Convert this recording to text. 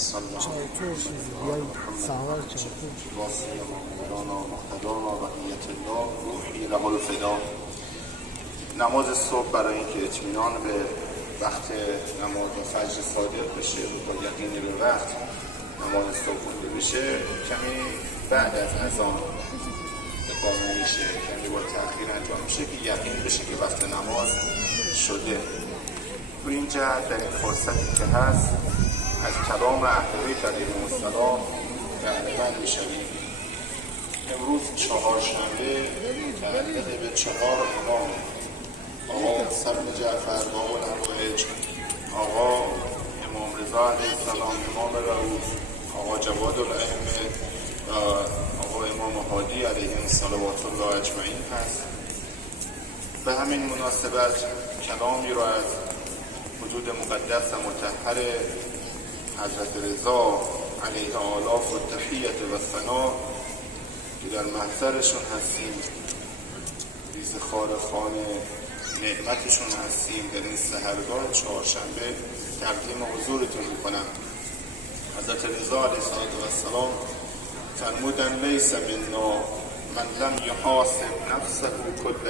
صلی الله چایتو چیزی بیایی سوار چایتو واسی مولانا مقتدانا بقیت الله روحی له الفدا. نماز صبح برای اینکه اطمینان به وقت نماز فجر صادق بشه و با یقین به وقت نماز صبح خونده بشه کمی بعد از اذان اقامه میشه، کمی با تأخیر انجام میشه که یقین بشه که وقت نماز شده. تو این جهت در این فرصتی که هست از کلام اهل بیت علیهم السلام بهره‌مند میشویم. امروز چهارشنبه متعلق به 4 امام: آقا موسی بن جعفر، باب الحوائج، آقا امام رضا علیه السلام، امام رؤوف، آقا جواد الائمه و آقا امام هادی علیهم صلوات الله اجمعین هست. به همین مناسبت کلامی را از وجود مقدس و مطهر حضرت رضا علیه آلاف و تحیت و ثنا که در محضرشون هستیم، ریزخوار خان نعمتشون هستیم، در این سحرگاه چهارشنبه تقدیم حضورتون میکنم. حضرت رضا علیه السلام فرمودن لیس منا من لم یحاسب نفسه کل